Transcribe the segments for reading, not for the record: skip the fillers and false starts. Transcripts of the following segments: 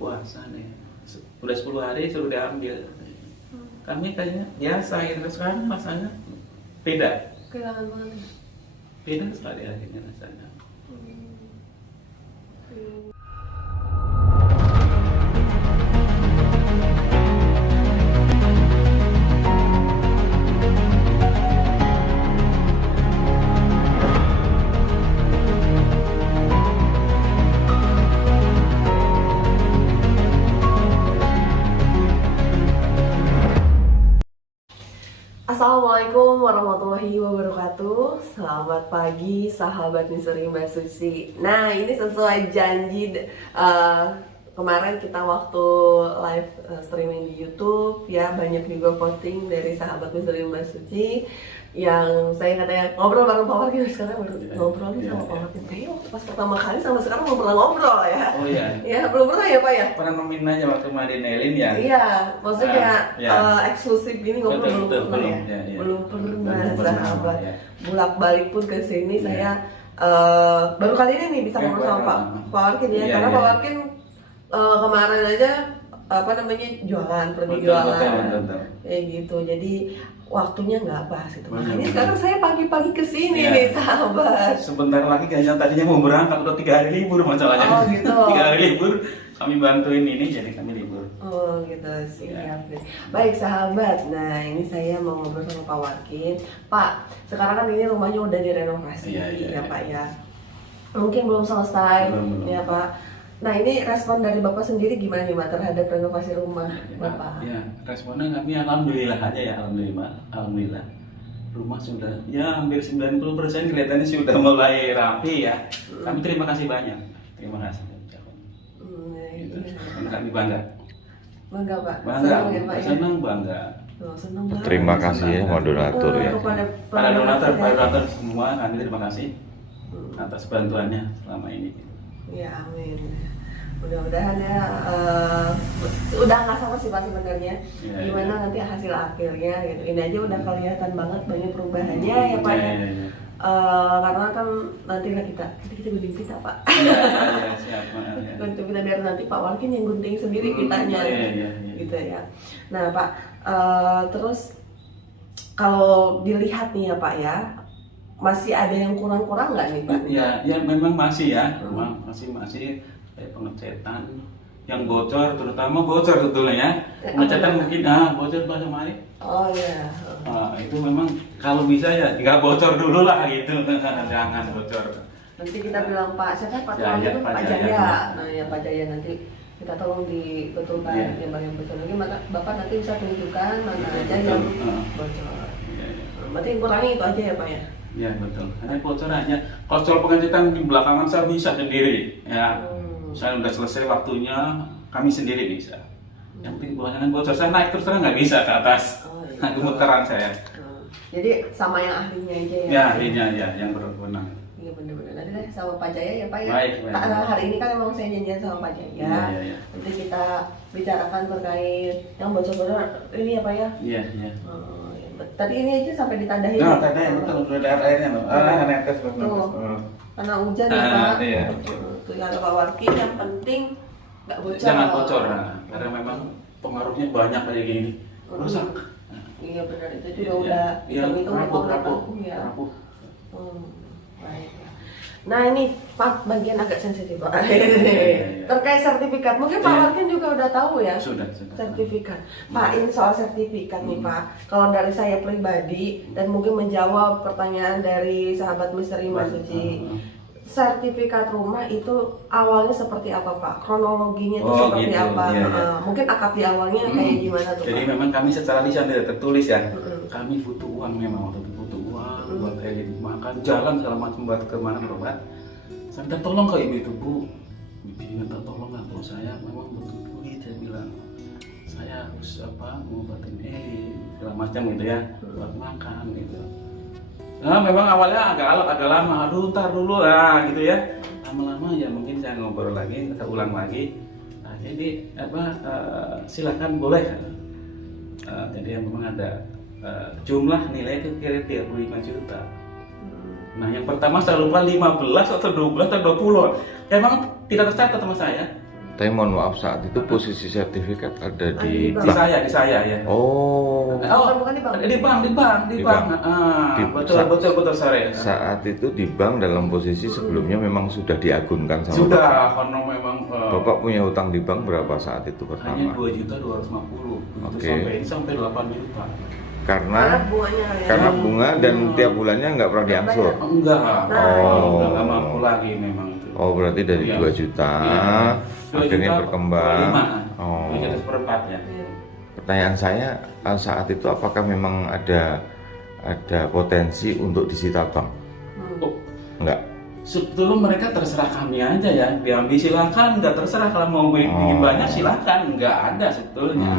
puasa nih. Udah 10 hari suruh diambil. Kami kayaknya biasa gitu, sekarang rasanya beda. Kehilangan banget. Beda sekali akhirnya rasanya. Assalamualaikum warahmatullahi wabarakatuh. Selamat pagi sahabat misteri Mbak Suci. Nah, ini sesuai janji kemarin kita waktu live streaming di YouTube ya, banyak juga posting dari sahabat misteri Mbak Suci yang saya katanya ngobrol bareng Pak Warkin. Sekarang baru ngobrol nih sama Pak Warkin. Kayaknya waktu pas pertama kali sama sekarang belum pernah ngobrol ya. Oh iya. Ya belum pernah ya Pak ya. Pernah nemenin aja waktu Madinelin ya. Iya, maksudnya kayak ya. Eksklusif gini ngobrol belum pernah ya. Belum pernah sahabat. Ya. Bolak-balik pun ke sini saya baru kali ini nih bisa ngobrol sama Pak Warkin ya, karena Pak Warkin kemarin aja jualan, pergi jualan kayak gitu. Jadi waktunya nggak pas itu. Makanya sekarang saya pagi-pagi kesini nih sahabat. Sebentar lagi kayaknya tadinya mau berangkat, udah 3 hari libur masalahnya. Oh gitu. 3 hari libur kami bantuin ini, jadi kami libur. Oh gitu sih. Baik sahabat. Nah ini saya mau ngobrol sama Pak Warkin. Pak, sekarang kan ini rumahnya udah direnovasi ya Pak ya. Mungkin belum selesai ya Pak. Nah ini respon dari Bapak sendiri gimana nih Pak terhadap renovasi rumah Bapak? Ya, responnya kami alhamdulillah aja ya, alhamdulillah. Rumah sudah ya hampir 90% kelihatannya sudah mulai rapi ya. Kami terima kasih banyak. Terima kasih. Gitu. Karena kami bangga. Bangga Pak? Bangga, senang ya Pak ya? senang bangga. Oh, senang banget. Terima kasih ya sama donatur ya. Para donatur semua kami terima kasih atas bantuannya selama ini. Ya amin. Mudah-mudahan ya udah nggak sama sih Pak sebenarnya gimana nanti hasil akhirnya gitu. Ini aja udah kelihatan banget banyak perubahannya ya Pak ya. Karena kan nanti lah kita gunting pita Pak. Iya, siap. Gunting pita biar nanti Pak Warkin yang gunting sendiri pitanya gitu ya. Nah Pak, terus kalau dilihat nih ya Pak ya, masih ada yang kurang-kurang nggak nih Pak? Ya memang masih ya, masih kayak pengecetan yang bocor, terutama bocor sebetulnya ya. Pengecetan mungkin bocor Pak Mari. Oh iya. Itu memang kalau bisa ya nggak bocor dulu lah gitu, jangan bocor. Nanti kita bilang Pak siapa Pak Pak Jaya. Jaya. Nah ya Pak Jaya nanti kita tolong dibetulkan yang bagian bocor lagi. Maka Bapak nanti bisa tunjukkan mana aja yang bocor. Berarti kurangnya itu aja ya Pak ya? Ya betul. Karena bocor pengecetan di belakangan saya bisa sendiri. Ya, saya udah selesai waktunya, kami sendiri bisa. Yang penting kebanyakan bocor, saya naik terus terang nggak bisa ke atas. Nah, gemeteran saya. Jadi sama yang ahlinya aja ya? Ya, ahlinya ya, yang berwenang. Iya benar-benar. Nanti deh sama Pak Jaya ya Pak ya. Baik. Hari ini kan memang saya janjian sama Pak Jaya. Iya. Nanti kita bicarakan terkait yang bocor-bocor ini ya Pak ya. Iya. Tadi ini aja sampai ditandain. Nah, tandain betul, udah ada airnya loh. Netes betul. Karena hujan ya Pak. Iya. Tuh yang ada Pak Warkin, yang penting nggak bocor. Jangan bocor, karena memang pengaruhnya banyak kayak gini. Rusak. Iya benar, itu juga udah hitung-hitung rapuh. Baik. Nah ini Pak bagian agak sensitif Pak. Terkait sertifikat, mungkin Pak Warkin juga udah tahu ya. Sudah. Sertifikat. Pak ini soal sertifikat nih Pak. Kalau dari saya pribadi dan mungkin menjawab pertanyaan dari sahabat misteri Mbak Suci. Sertifikat rumah itu awalnya seperti apa Pak? Kronologinya itu seperti gitu, apa? Iya. Mungkin akad di awalnya kayak gimana tuh Jadi Pak? memang kami secara lisan tidak tertulis ya. Kami butuh uang memang, butuh uang buat kayak gitu, makan, jalan segala macam buat kemana berobat. Saya minta tolong ke ibu itu, Bu. Ibu minta tolong lah, kalau saya memang butuh duit. Saya bilang saya harus ngobatin segala macam gitu ya, buat makan gitu. Nah, memang awalnya agak lama, ntar dulu lah gitu ya. Lama-lama ya mungkin saya ngobrol lagi, kita ulang lagi. Nah, jadi silakan boleh. Jadi memang ada jumlah nilai itu kira-kira 35 juta. Nah yang pertama saya lupa 15 atau 12 atau 20. Emang tidak tercatat sama saya. Tapi mohon maaf, saat itu posisi sertifikat ada di Di Di saya ya. Oh, Bukan di bank. Di bank. Di bank. Betul sore. saat itu di bank dalam posisi sebelumnya memang sudah diagunkan sama Sudah, Bapak. karena memang Bapak punya utang di bank berapa saat itu hanya pertama? 2.250.000. Oke. Sampai 8 juta. Karena Karena bunganya ya. karena bunga dan tiap bulannya nggak pernah diangsur. Enggak. Oh. Enggak mampu lagi memang itu. Oh, berarti dari Iya. 2 juta Iya. 2 akhirnya juta, berkembang. 25. Oh. 2 juta seperempat ya. Iya. Pertanyaan saya saat itu apakah memang ada potensi untuk disita bank? Oh, Enggak. sebetulnya mereka terserah kami aja ya. Diambil silakan, enggak terserah kalau mau bikin Oh. banyak silakan, enggak ada sebetulnya.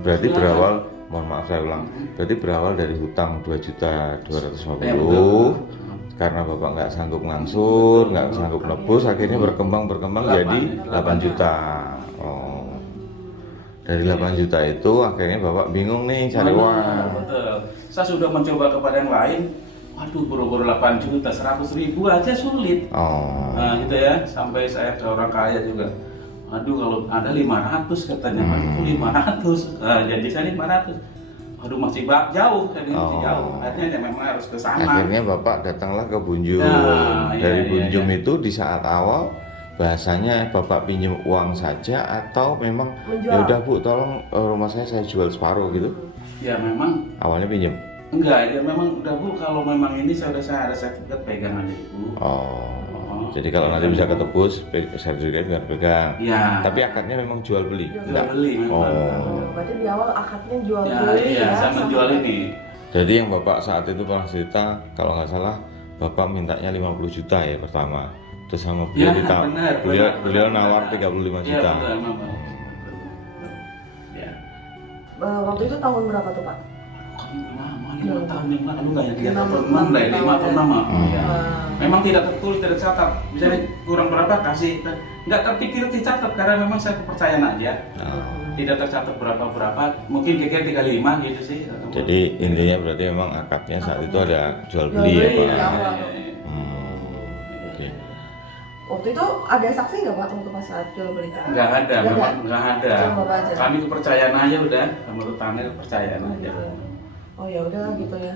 Berarti Silakan. berawal, mohon maaf saya ulang. Berarti berawal dari hutang 2.250.000. Ya, betul. Karena Bapak nggak sanggup ngangsur, nggak sanggup nebus, akhirnya berkembang jadi 8 juta. Oh. Dari 8 juta itu akhirnya Bapak bingung nih cari uang. Betul. Saya sudah mencoba kepada yang lain. Waduh, buru-buru 8 juta, 100.000 aja sulit. Oh. Nah, gitu ya. Sampai saya ke orang kaya juga. Aduh, kalau ada 500 katanya. Aduh, 500. Nah, jadi saya 500. Aduh, masih jauh. Saya bilang masih Oh. jauh. Akhirnya ya memang harus ke sana. Akhirnya Bapak datanglah ke Bunjum. Nah, iya, Dari iya, Bunjum iya. itu di saat awal bahasanya Bapak pinjam uang saja atau memang Menjual. ya udah Bu, tolong rumah saya jual separuh gitu. Ya memang Awalnya pinjam. enggak, ya memang udah Bu, kalau memang ini saya ada sertifikat pegangan aja Bu. Oh. Oh. Jadi kalau nanti bisa ketebus sertifikat biar pegang. Ya. Tapi akadnya memang jual beli. Jual beli memang. Oh. Berarti di awal akadnya jual Ya, beli iya, saya sama- menjual ini. Jadi yang Bapak saat itu pernah cerita kalau nggak salah Bapak mintanya 50 juta ya pertama. Terus sama beliau Ya, benar, beliau benar. nawar 35 Iya, juta. betul, memang. Ya. Waktu itu tahun berapa tuh Pak? Kami lama, 5 tahun yang lalu nggak ya? 3 Enam- atau 6 enam lah ya, 5 atau tahun 6 Hmm. ya. Memang tidak tertulis, tidak tercatat. Misalnya kurang berapa kasih, nggak terpikir dicatat karena memang saya kepercayaan aja. Oh. Tidak tercatat berapa, mungkin kira-kira 35 gitu sih. Jadi intinya berarti memang akadnya saat itu ada jual Jual beli ya beli, Pak. ya. Oke. Waktu itu ada saksi nggak Pak waktu pas saat jual beli? Nggak ada, Nggak memang nggak ada. Cuma Bapak aja. Kami kepercayaan aja udah, sama tetangga kepercayaan aja. Oh ya udah gitu ya.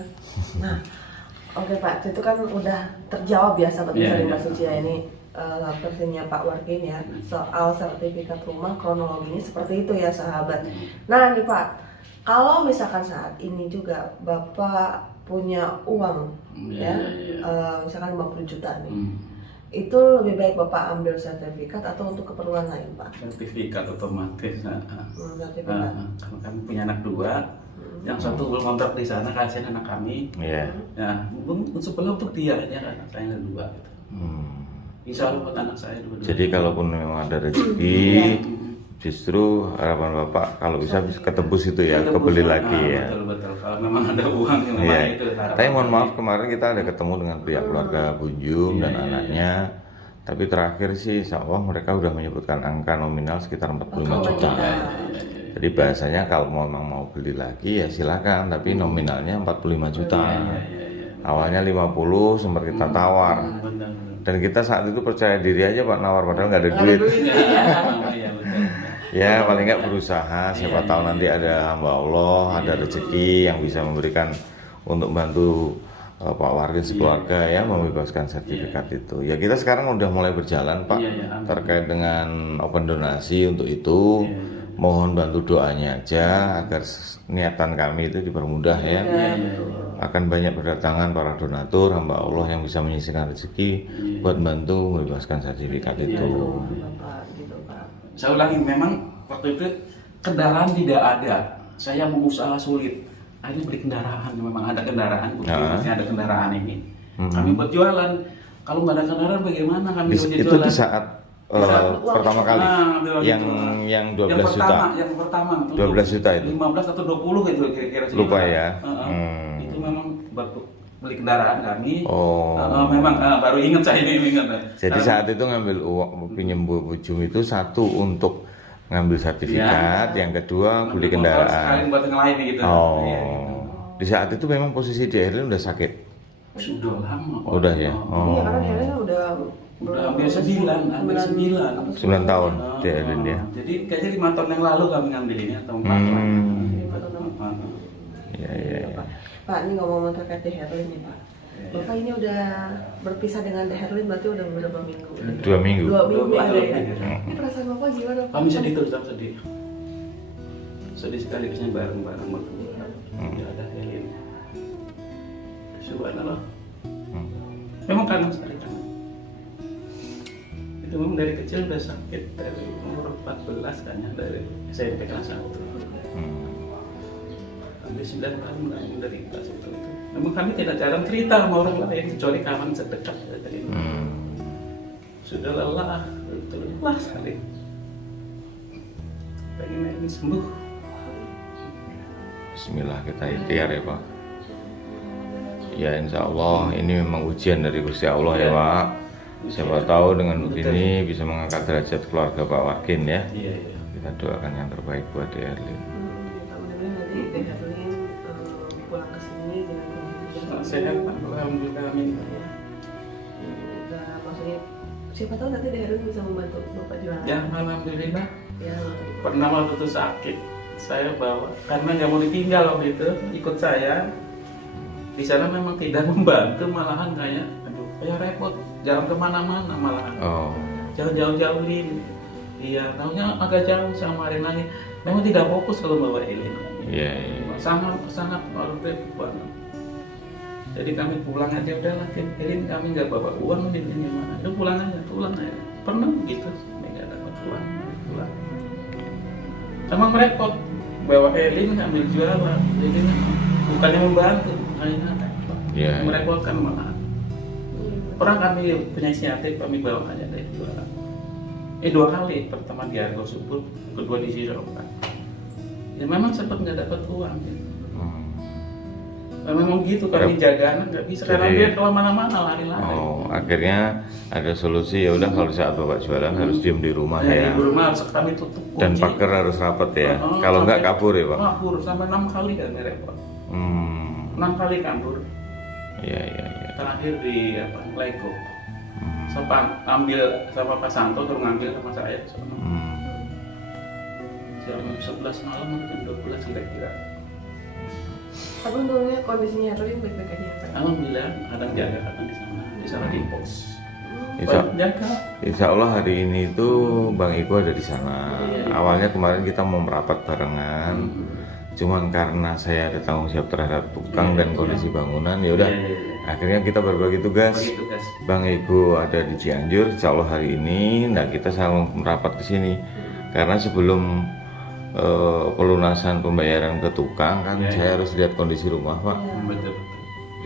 Nah, oke Pak, itu kan udah terjawab ya sahabat Iya, Misal iya. Mbak Suci ya ini versinya Pak Warkin ya soal sertifikat rumah kronologinya seperti itu ya sahabat. Nah nih Pak, kalau misalkan saat ini juga Bapak punya uang Iya, ya, iya. misalkan 50 juta nih, Hmm. itu lebih baik Bapak ambil sertifikat atau untuk keperluan lain Pak? Sertifikat otomatis. Sertifikat. Karena kami punya anak 2, yang satu belum kontrak di sana, kasihan anak kami. Iya. Ya, sebelum untuk dia aja, anak saya yang kedua. Gitu. Hmm. Insya Allah buat anak saya dua. Jadi kalaupun memang ada rezeki, justru harapan Bapak kalau bisa ketebus itu ya, kebeli lagi ya. Betul. Kalau memang ada uang yang Iya. memang itu. harapan Tapi mohon kami. maaf kemarin kita ada ketemu dengan pihak keluarga Bunjum dan Iya, iya, anaknya. Tapi terakhir sih insya Allah mereka udah menyebutkan angka nominal sekitar 45 45 juta. juta. Jadi bahasanya kalau memang mau beli lagi ya silakan, tapi nominalnya 45 juta. Iya. Awalnya 50 sempat kita tawar. Benar. Dan kita saat itu percaya diri aja Pak nawar padahal nggak ada Nggak ada duit. duit. Iya, betul. Ya paling nggak berusaha, siapa tahu nanti ada hamba Allah, ada rezeki yang bisa memberikan untuk bantu Pak Warga sekeluarga ya membebaskan sertifikat itu. Ya kita sekarang udah mulai berjalan Pak Iya, amin. terkait dengan open donasi untuk itu. Mohon bantu doanya aja agar niatan kami itu dipermudah ya. Akan banyak berdatangan para donatur hamba Allah yang bisa menyisihkan rezeki buat bantu membebaskan sertifikat itu. Bapak gitu Pak. Saya ulangi, memang waktu itu kendaraan tidak ada. Saya mengusaha sulit. Akhirnya beli kendaraan, memang ada kendaraan, masih ada kendaraan ini. Kami buat jualan. Kalau nggak ada kendaraan bagaimana kami buat Itu jualan? di saat pertama kali yang 12 juta. Yang pertama 12 juta itu. 15 atau 20 gitu kira-kira sih. Lupa ya. Itu memang baru beli kendaraan kami. Oh. Memang baru ingat saya ini ingat. Jadi saat itu ngambil uang pinjam Bunjum itu satu untuk ngambil sertifikat, yang kedua beli kendaraan. Sekalian buat yang lain gitu. Oh. Iya, gitu. Di saat itu memang posisi di Erlin udah sakit. Sudah lama. Pak. Udah ya. Iya Oh. karena Helen udah Udah hampir 9, hampir 9. 9 tahun Ah, di Erlin ya. Jadi kayaknya 5 tahun yang lalu kami ngambil ini atau 4 tahun. Iya, iya, iya. Pak, ini ngomong terkait The Herlin nih Pak. Bapak ini udah berpisah dengan The Herlin berarti udah beberapa minggu. 2 minggu. 2 minggu ada ya. lebih. Ini perasaan Bapak gimana Pak? Kami sedih terus, kami sedih. Sedih sekali biasanya bareng-bareng berdua. Ya ada Helin. Subhanallah. Memang kangen sekali kangen. Itu memang dari kecil udah sakit dari umur 14 kayaknya dari SMP kelas 1. Sampai 9 tahun lah menderita seperti itu. Memang kami tidak jarang cerita sama orang lain kecuali kawan sedekat dari itu. Sudah lelah, betul lelah sekali. Pengen ini sembuh. Bismillah kita ikhtiar ya Pak. Ya insya Allah ini memang ujian dari Gusti Allah ya Pak. Siapa tahu dengan begini bisa mengangkat derajat keluarga Pak Wakin ya. Iya, iya. Kita doakan yang terbaik buat The Herlin. Mudah-mudahan nanti The Herlin pulang ke sini dengan kondisi yang Sehat, Pak. Alhamdulillah, amin. udah maksudnya siapa tahu nanti The Herlin bisa membantu Bapak jualan. Ya, alhamdulillah. Ya. Pernah waktu itu sakit, saya bawa karena nggak mau ditinggal waktu itu, ikut saya. Di sana memang tidak membantu, malahan kayak, aduh, kayak repot, jalan kemana-mana malahan. Oh. Jangan jauh-jauhin. Iya, tahunya agak jauh sama hari lagi. Memang tidak fokus kalau bawa Elin. Iya, iya. Sangat repot banget. Jadi kami pulang aja udahlah, Elin kami nggak bawa uang di mana. Udah pulang aja. Pernah begitu, nggak dapat uang, pulang. Sama merepot, bawa Elin ambil jualan, jadi bukannya membantu, akhirnya Iya, iya. merepotkan malah. Orang kami punya inisiatif, kami bawa aja dari jualan. 2 kali, pertama di Argo Subur, kedua di Sirokan. Ya memang sempat nggak dapat uang. Gitu. Memang gitu kami jaga anak nggak bisa karena dia kemana-mana lari-lari. Oh, akhirnya ada solusi ya udah kalau saat Bapak jualan harus diem di rumah ya. Di rumah harus kami tutup kunci. Dan pagar harus rapat ya. Kalau nggak kabur ya Pak. Kabur sampai 6 kali kan repot. 6 kali kabur. Iya, iya, iya. Terakhir di Lego. Sampai ambil sama Pak Santo terus ngambil sama saya. Jam 11 malam jam 12 kira-kira. Tapi untungnya kondisinya Herlin baik-baik aja Pak. Alhamdulillah kadang jaga kadang di sana di pos. Jaga. Insya Allah hari ini itu Bang Iko ada di sana. Awalnya kemarin kita mau merapat barengan, cuman karena saya ada tanggung jawab terhadap tukang dan kondisi bangunan, ya udah. Akhirnya kita berbagi tugas. Bang Iko ada di Cianjur, Insya Allah hari ini. Nah kita sama merapat ke sini karena sebelum pelunasan pembayaran ke tukang kan saya harus lihat kondisi rumah Pak. Betul.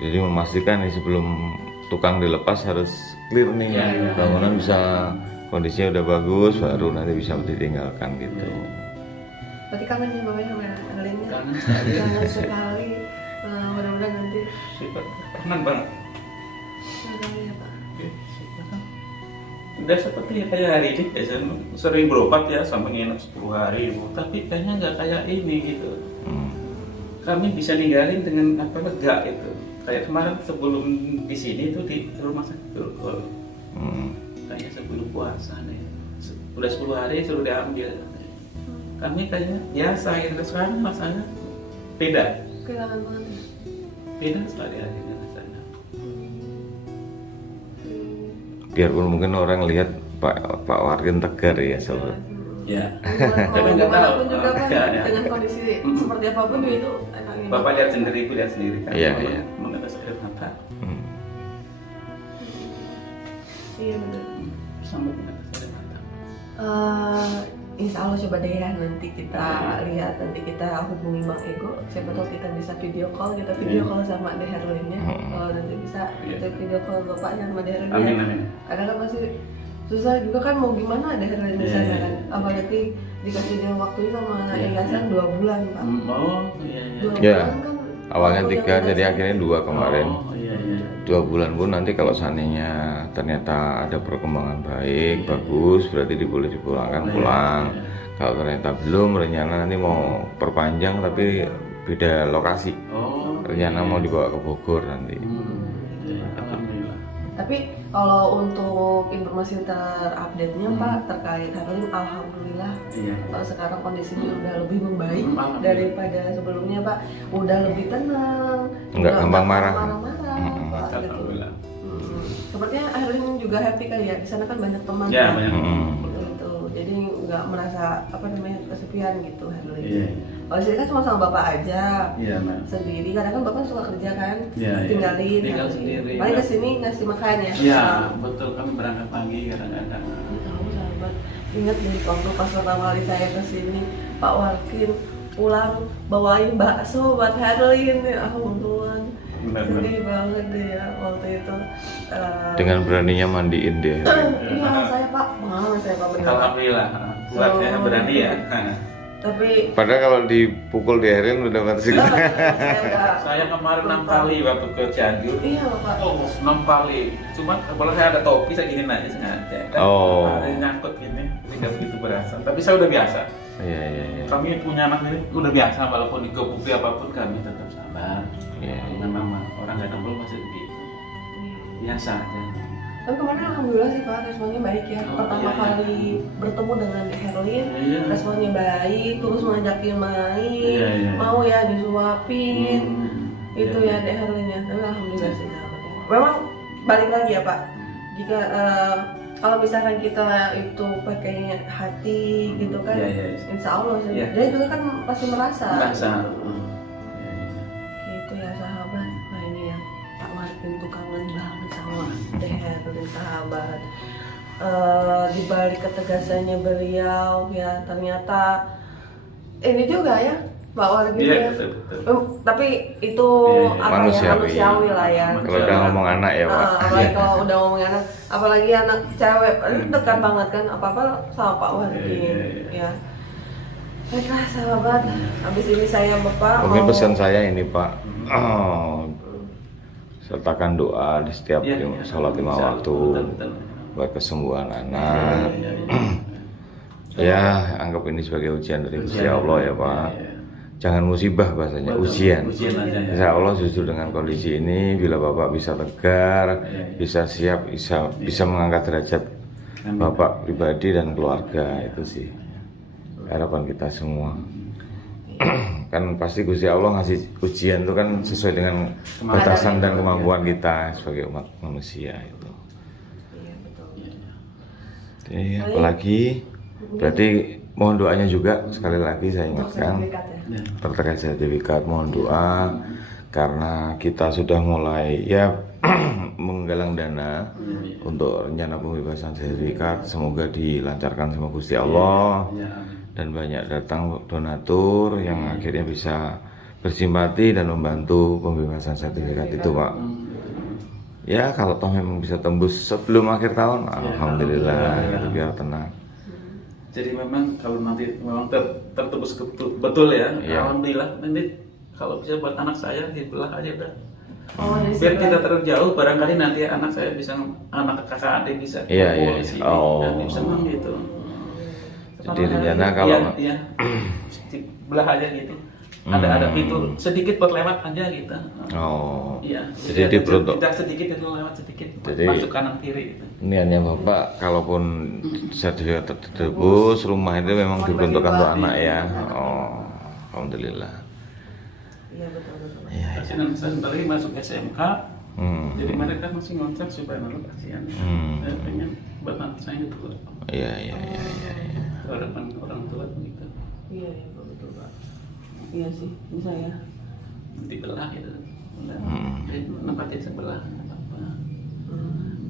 Jadi memastikan nih sebelum tukang dilepas harus clear nih bangunan bisa kondisinya udah bagus baru nanti bisa ditinggalkan gitu. Berarti kangen ya Bapak sama Herlinnya? Kangen sekali. Mudah-mudahan nanti Kangen banget. sekali ya Pak. Udah seperti kayak hari ini biasanya sering berobat ya sampai nginep 10 hari tapi kayaknya nggak kayak ini gitu. Kami bisa ninggalin dengan apa lega itu. Kayak kemarin sebelum di sini itu di rumah sakit Turkol. Kayaknya sebelum puasa nih. Udah 10 hari suruh diambil. Kami kayaknya biasa gitu. Sekarang rasanya beda. Kehilangan banget ya? Beda sekali rasanya. Biarpun mungkin orang lihat Pak Wakin tegar ya sobat. Ya. Tapi nggak tahu. pun juga kan Ya. dengan kondisi seperti apapun itu Bapak lihat sendiri, ibu lihat sendiri kan. Iya, iya. Mengetes air mata. Iya benar. Sampai mengetes air mata. Insya Allah coba deh ya nanti kita lihat, nanti kita hubungi Bang Ego. Siapa tahu kita bisa video call sama The Herlinnya. Kalau nanti bisa kita video call Bapaknya sama The Herlinnya. Amin, amin. Karena kan masih susah juga kan mau gimana The Herlin di sana kan. Apalagi dikasih dia waktu sama yayasan 2 bulan Pak. Oh, iya, iya. 2 Ya. bulan kan. Awalnya waktu 3 yang jadi akhirnya 2 kemarin. Oh, iya, iya. 2 bulan pun nanti kalau seandainya ternyata ada perkembangan baik, bagus, berarti boleh dipulangkan pulang. Kalau ternyata belum, rencana nanti mau perpanjang tapi beda lokasi. Oh, Rencana mau dibawa ke Bogor nanti. Alhamdulillah. Tapi Kalau untuk informasi terupdate-nya Pak terkait Herlin, alhamdulillah Iya. sekarang kondisinya udah lebih membaik Alhamdulillah. daripada sebelumnya Pak. Udah lebih tenang, Nggak gampang marah. marah-marah Pak, gitu. Alhamdulillah. Sepertinya Herlin juga happy kali ya, di sana kan banyak teman Ya, kan? banyak. Gitu. Jadi nggak merasa apa namanya kesepian gitu Herlin. Iya. Kalau di sini kan cuma sama bapak aja. Iya, Mbak. Sendiri, kadang kan bapak suka kerja kan, Iya, iya. tinggalin Tinggal Herlin. sendiri. Paling kesini ngasih makan ya. Iya, betul, kami berangkat pagi kadang-kadang. Tahu sahabat, ingat nih waktu pas pertama kali saya kesini, Pak Warkin pulang bawain bakso buat Herlin, ya ampun. Benar. Sedih banget deh ya waktu itu. Dengan beraninya mandiin dia. Iya saya Pak, pengalaman saya Pak benar. Alhamdulillah. Buat saya berani ya. Tapi Padahal kalau dipukul di Herlin udah mati. saya udah Saya kemarin 6 kali waktu ke Cianjur. Iya Pak. Oh, 6 kali. Cuma kalau saya ada topi saya gini aja sengaja. Kan Oh. ada yang nyangkut gini, tidak begitu berasa. Tapi saya udah biasa. Iya, iya, iya. Kami punya anak ini udah biasa, walaupun digebuki apapun kami tetap sabar. Iya. Dengan nama orang gak tampil masih begitu. Biasa aja. Tapi kemarin alhamdulillah sih Pak, responnya baik ya. Oh, Pertama iya. kali bertemu dengan Herlin, Iya. responnya baik, terus ngajakin main, Iya, iya. mau ya disuapin, itu Iya. ya Dek Herlin ya. Tapi alhamdulillah sih sahabatnya. Memang balik lagi ya Pak, jika kalau misalkan kita itu pakai hati gitu kan, Iya, iya. insya Allah sih. Iya. Dia juga kan pasti merasa. Merasa. Gitu ya sahabat. Nah ini ya Pak Warkin tuh kangen banget sama Dek Herlin sahabat. Di balik ketegasannya beliau ya ternyata ini juga ya Pak Warkin Iya, ya. betul, betul. Tapi itu Iya, iya. apa Manusiawi. ya manusiawi lah ya. Kalau udah ngomong anak ya, Pak. Apalagi kalau udah ngomong anak, apalagi anak cewek, dekat banget kan apa-apa sama Pak Warkin Iya. ya. Baiklah sahabat, habis ini saya Bapak Mungkin mau pesan saya ini Pak, sertakan doa di setiap Iya, iya. sholat 5 Betul, waktu betul. buat kesembuhan anak. Iya, iya. Ya, anggap ini sebagai ujian dari Gusti Allah ya Pak. Iya, iya. Jangan musibah bahasanya, Betul, ujian. Ujian aja ya. Insya Allah justru dengan kondisi ini, bila Bapak bisa tegar, Iya. bisa siap, bisa mengangkat derajat Amin. Bapak pribadi dan keluarga, itu sih harapan kita semua. Kan pasti Gusti Allah ngasih ujian itu kan sesuai dengan batasan dan kemampuan kita sebagai umat manusia itu. Iya betul. Oke, apalagi berarti mohon doanya juga sekali lagi saya Untuk ingatkan sertifikat ya. terkait sertifikat, mohon doa karena kita sudah mulai ya menggalang dana untuk rencana pembebasan sertifikat, semoga dilancarkan sama Gusti Allah Iya, amin. dan banyak datang donatur yang akhirnya bisa bersimpati dan membantu pembebasan sertifikat itu Pak. Ya kalau toh memang bisa tembus sebelum akhir tahun, alhamdulillah gitu, biar tenang. Jadi memang kalau nanti memang tertebus betul ya, Iya. alhamdulillah. Nanti kalau bisa buat anak saya dibelah aja udah. Oh, dari Biar sebelah. tidak terlalu jauh, barangkali nanti anak saya bisa, anak kakak adik bisa Iya, kumpul iya, di iya. sini. Oh. Dan senang gitu. Jadi rencana kalau Iya, belah aja gitu. Ada pintu sedikit buat lewat aja gitu. oh Iya. jadi diperuntuk. Tidak sedikit itu lewat sedikit. Jadi- masuk kanan kiri gitu. Niatnya Bapak, kalaupun sertifikat tertebus, rumah itu memang diperuntukkan untuk anak ya. Oh, alhamdulillah. Iya betul betul. Iya. Kasihan sebentar lagi masuk SMK. Jadi mereka masih ngontrak supaya malu kasihan. Saya pengen buat anak saya itu. Iya, iya, iya, iya. Iya. Harapan orang tua begitu. Iya iya betul Pak. Iya sih bisa ya. Dibelah gitu. Udah. Jadi nempatin sebelah nggak apa-apa.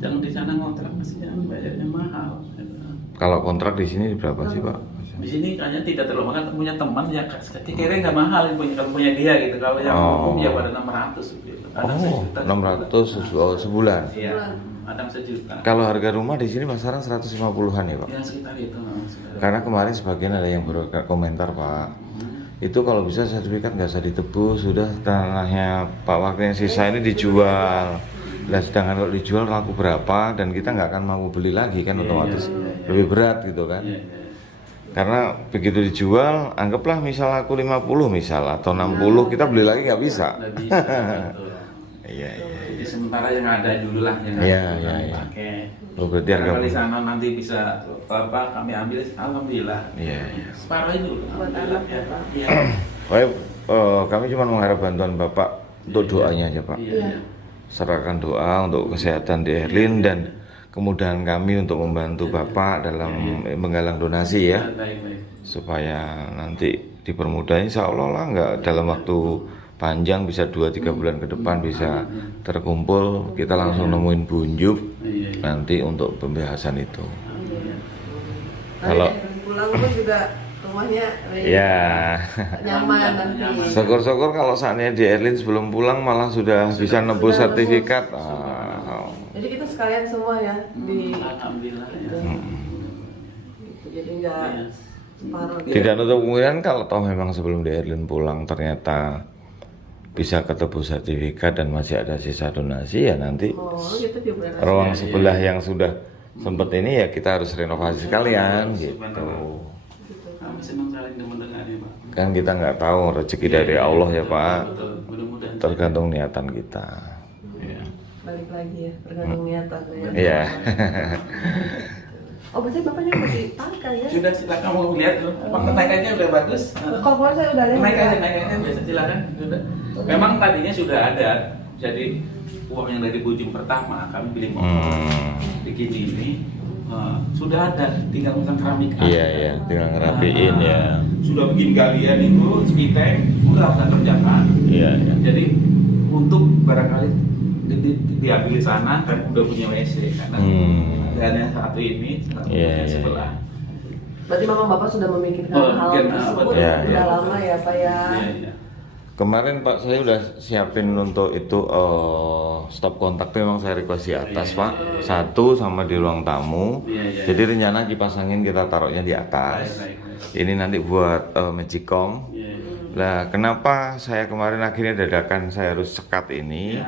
Jangan di sana ngontrak masih jangan bayarnya mahal. Gitu. Kalau kontrak di sini berapa sih Pak? Di sini kayaknya tidak terlalu mahal, punya teman ya kira nggak mahal yang punya kalau punya dia gitu. Kalau yang Oh. umum ya pada 600 gitu. Kadang Oh, sejuta. 600 sebulan. Iya, kadang sejuta. Kalau harga rumah di sini pasaran 150-an ya Pak? Ya sekitar itu. sekitar. Karena kemarin sebagian ada yang komentar Pak, itu kalau bisa sertifikat nggak usah ditebus, sudah tanahnya Pak Wakil yang sisa ini dijual. Nah sedangkan kalau dijual laku berapa dan kita nggak akan mau beli lagi kan otomatis lebih berat gitu kan. Iya, iya. Karena begitu dijual, anggaplah misal aku 50 misal atau 60 kita beli lagi nggak bisa. Nggak bisa, betul. Iya iya. Jadi sementara yang ada dulu lah yang Iya, kami iya, iya. pakai. Oh, berarti harga Kalau di sana nanti bisa apa kami ambil, alhamdulillah. Iya, iya. Separuh itu. Buat anak ya, Pak. Iya. Baik, kami cuma mengharap bantuan Bapak untuk doanya aja Pak. Iya. Serahkan doa untuk kesehatan di Erlin dan kemudahan kami untuk membantu Bapak dalam menggalang donasi ya, Baik. supaya nanti dipermudah. Insya Allah lah, nggak dalam waktu panjang, bisa 2-3 bulan ke depan bisa terkumpul, kita langsung nemuin bunjuk Iya. nanti untuk pembahasan itu. Kalau Kalau- pulang pun juga rumahnya Ya, nyaman nanti. syukur-syukur kalau saatnya di Erlin sebelum pulang malah sudah bisa nebus sudah sertifikat. Jadi kita sekalian semua ya di Alhamdulillah ya. gitu. Jadi nggak Iya. separuh gitu. Tidak nutup kemungkinan kalau toh memang sebelum di Erlin pulang ternyata bisa ketebus sertifikat dan masih ada sisa donasi, ya nanti Oh gitu juga. ruang sebelah yang sudah sempat ini ya kita harus renovasi sekalian gitu. Kami senang sekali mendengarnya Pak. Kan kita nggak tahu rezeki dari Allah ya Pak, Betul. Mudah-mudahan. tergantung niatan kita. Iya. Balik lagi ya, tergantung niatan ya. Iya. Oh berarti bapaknya masih pangkal ya? Sudah silakan kamu lihat tuh. Kenaikannya udah bagus. Kompor saya udah lihat. Naik aja biasa silakan. Sudah. Memang tadinya sudah ada. Jadi uang yang dari bujung pertama kami beli motor begini ini sudah ada, tinggal pasang keramik. Iya, tinggal ngerapiin ya. Sudah bikin galian itu, skiteng, udah kerjakan. Iya. Jadi untuk barangkali diambil di sana kan udah punya WC karena dan yang satu ini Iya, sebelah. Berarti memang bapak sudah memikirkan Oh, hal mungkin, tersebut betul. Iya, udah iya. lama ya pak ya. Iya. Kemarin Pak saya udah siapin untuk itu stop kontak tuh memang saya request di atas Pak, satu sama di ruang tamu. Iya. Jadi rencana kipas angin kita taruhnya di atas. Baik. Ini nanti buat Magicom. Iya. Nah, kenapa saya kemarin akhirnya dadakan saya harus sekat ini?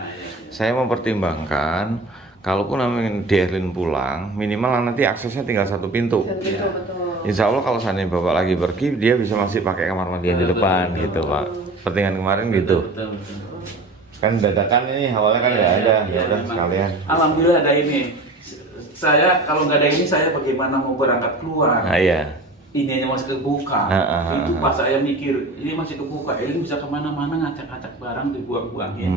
Saya mempertimbangkan kalaupun namanya di Erlin pulang, minimal nanti aksesnya tinggal satu pintu. Betul betul. Insya Allah kalau seandainya Bapak lagi pergi, dia bisa masih pakai kamar mandi yang di depan gitu Pak. Pertandingan kemarin gitu. Betul. Kan dadakan ini awalnya kan nggak ada, ya udah sekalian. Alhamdulillah ada ini. Saya kalau nggak ada ini saya bagaimana mau berangkat keluar? Nah, iya. Ini masih kebuka. Itu pas saya mikir ini masih kebuka, ini bisa kemana-mana ngacak-ngacak barang dibuang-buangin.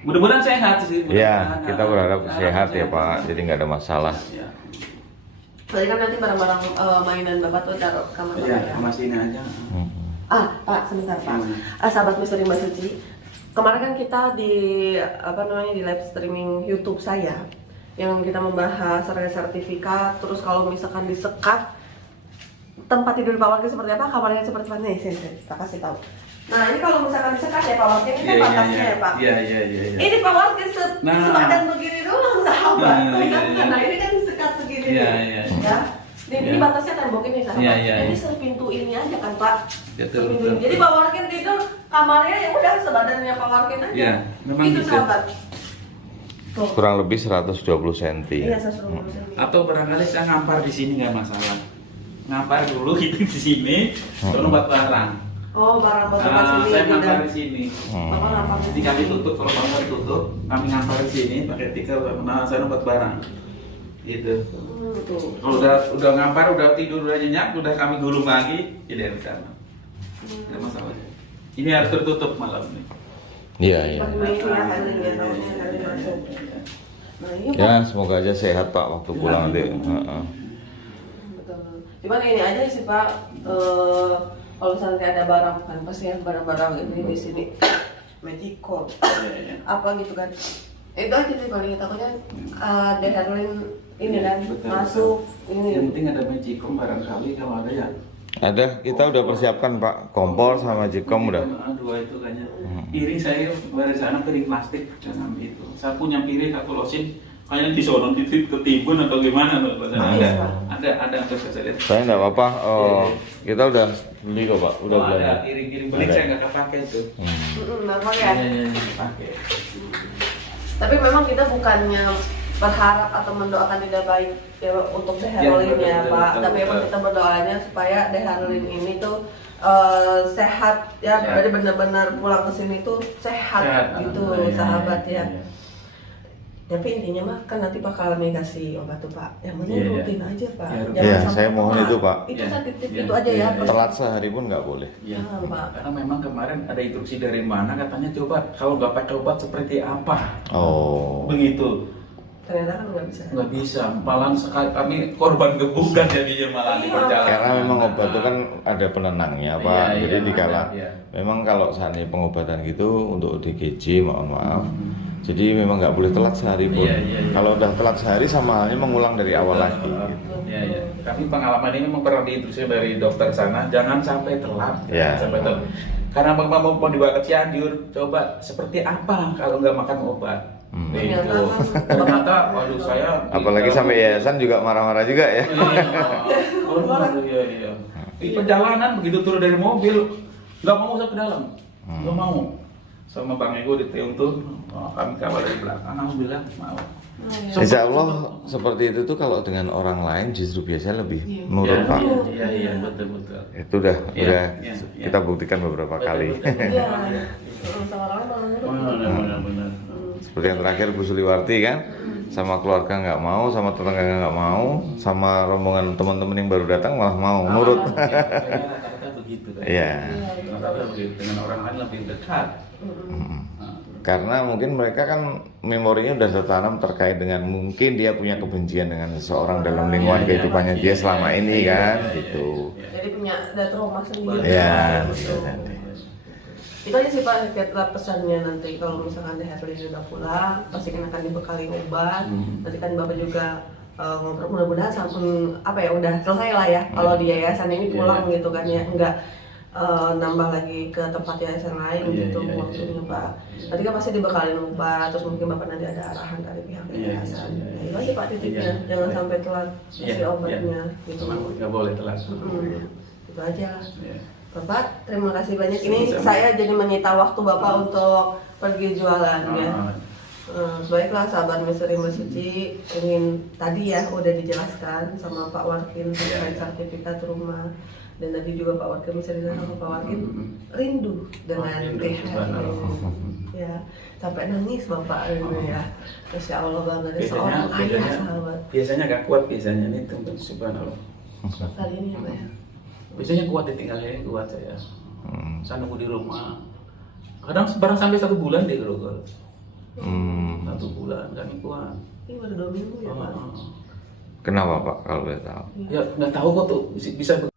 Mudah-mudahan sehat sih. Ya, kita berharap sehat ya Pak. Jadi nggak ada masalah. Ya. Berarti kan nanti barang-barang mainan bapak tuh taruh kamar Ya, bapak ya. masih ini aja. Pak sebentar Pak. Sahabat Misteri Mbak Suci, kemarin kan kita di di live streaming YouTube saya yang kita membahas sertifikat, terus kalau misalkan disekat tempat tidur Pak Warga seperti apa, kamarnya seperti apa nih, kita kasih tahu. Nah ini kalau misalkan disekat ya Pak Warga, ini kan batasnya ya Pak. Iya. Ini Pak Warga sebadan begini doang sahabat. Nah ini kan disekat segini. Iya. Ya. Ini batasnya tembok ini sahabat. Iya. Ini sepintu ini aja kan Pak. Betul. Jadi Pak Warkin tidur kamarnya ya udah sebadannya Pak Warkin aja. Iya, memang itu gitu. sahabat. Tuh. Kurang lebih 120 cm. Iya, 120 cm. Atau barangkali saya ngampar di sini nggak masalah. Ngampar dulu gitu di sini, lalu buat barang. Oh, barang buat tempat Nah, sini saya tidak. ngampar di sini. Bapak ngampar di Ketika sini. ditutup, kalau bangku ditutup, kami ngampar di sini pakai tikar. Nah, saya buat barang. Gitu. Tuh. Kalau udah ngampar, udah tidur, udah nyenyak, udah kami gulung lagi, jadi di sana. Tidak masalah. Ini harus tertutup malam ini. Iya. Pakai ini ya, kalian ya, tahunnya kalian masuk. Nah, ini Ya, semoga aja sehat Pak waktu pulang nanti. betul. Cuman ini aja sih Pak, kalau misalnya ada barang kan pasti ya barang-barang ini di sini Magicom apa gitu kan, itu aja sih paling takutnya ada Herlin ini kan Betul. masuk ini. Yang penting ada Magicom barangkali kalau ada ya. Ada, kita udah persiapkan Pak, kompor sama Magicom udah. Dua itu kayaknya. Piring saya dari sana piring plastik jangan itu. Saya punya piring satu losin kayaknya disorong ketimbun atau gimana tuh. Ada terus saya lihat. Saya nggak apa-apa, kita udah beli kok Pak, udah Oh, belanja. ada piring beli saya nggak pakai itu. Memang ya. Pakai. Tapi memang kita bukannya berharap atau mendoakan tidak baik ya untuk Deherlin ya betul, Pak. betul, Tapi memang betul. kita berdoanya supaya Deherlin ini tuh sehat ya, Sehat. jadi benar-benar pulang ke sini tuh sehat gitu Iya, sahabat ya. Tapi intinya mah kan nanti bakal dikasih obat tuh Pak. Yang penting Iya, iya. rutin aja Pak. Iya, Jangan Iya, sampai saya mohon telat. itu, Pak. Itu Iya. satu tip Iya. itu aja ya. Iya. Terus Telat sehari pun nggak boleh. Iya, Jangan, Pak. karena memang kemarin ada instruksi dari mana katanya coba kalau nggak pakai obat seperti apa. Oh. Begitu. ternyata kan nggak bisa. Nggak bisa, malah sekali kami korban gebukan jadinya malah di perjalanan. Karena memang obat itu kan ada penenangnya, Pak. Iya, Jadi iya, dikala iya. memang kalau seandainya pengobatan gitu untuk ODGJ, mohon maaf. Jadi memang nggak boleh telat sehari pun. Iya, iya, iya. Kalau udah telat sehari sama halnya mengulang dari awal lagi. Iya, iya. Kami pengalaman ini memang pernah diinstruksi dari dokter sana, jangan sampai telat. Iya. Jangan sampai telat. Karena mau dibawa ke Cianjur, coba seperti apa kalau nggak makan obat. Itu ternyata, waduh saya. Apalagi sampai yayasan juga marah-marah juga ya. Iya, iya. Di perjalanan begitu turun dari mobil, nggak mau masuk ke dalam, nggak mau. Sama Bang Ego diteung tuh, kami kawal dari belakang, alhamdulillah mau. Insya Allah seperti itu tuh kalau dengan orang lain justru biasanya lebih Iya. nurut, Pak. Iya, betul. Itu udah Iya, iya, kita buktikan beberapa kali. Iya. Sama orang malah nurut. Benar. Seperti yang terakhir Bu Suliwarti kan, sama keluarga nggak mau, sama tetangga nggak mau, sama rombongan teman-teman yang baru datang malah mau nurut. Rata-rata begitu kan. Iya. Rata-rata begitu, dengan orang lain lebih dekat. Karena mungkin mereka kan memorinya udah tertanam terkait dengan mungkin dia punya kebencian dengan seseorang dalam lingkungan kehidupannya dia selama ini kan, gitu. Jadi punya ada trauma sendiri. Iya. Itu aja sih Pak kita pesannya nanti kalau misalkan The Herlin udah pulang pasti kan akan dibekali obat. Nanti kan Bapak juga ngobrol mudah-mudahan sampai apa ya udah selesai lah ya kalau di yayasan ini pulang gitu kan ya enggak nambah lagi ke tempat yayasan lain gitu waktunya Pak. Nanti kan pasti dibekalin obat terus mungkin Bapak nanti ada arahan dari pihak yayasan. Nah, itu aja Pak titiknya jangan sampai telat kasih obatnya gitu. Nggak boleh telat. Itu aja. Iya. Bapak, terima kasih banyak. Ini Sama-sama. saya jadi menyita waktu Bapak untuk pergi jualan ya. Baiklah sahabat Misteri Mbak Suci, ingin tadi ya udah dijelaskan sama Pak Warkin terkait sertifikat rumah dan tadi juga Pak Warkin menceritakan sama Pak Warkin rindu dengan THR ya sampai nangis Bapak ini ya. Masya Allah banget seorang ayah sahabat. Biasanya nggak kuat biasanya nih teman subhanallah. Kali ini ya Pak ya. Biasanya kuat ditinggalin kuat saya. Saya nunggu di rumah. Kadang barang sampai 1 bulan di Grogol. 1 bulan kami kuat. Ini baru 2 minggu ya Pak. Kenapa Pak kalau boleh tahu? Ya nggak tahu kok tuh bisa begitu.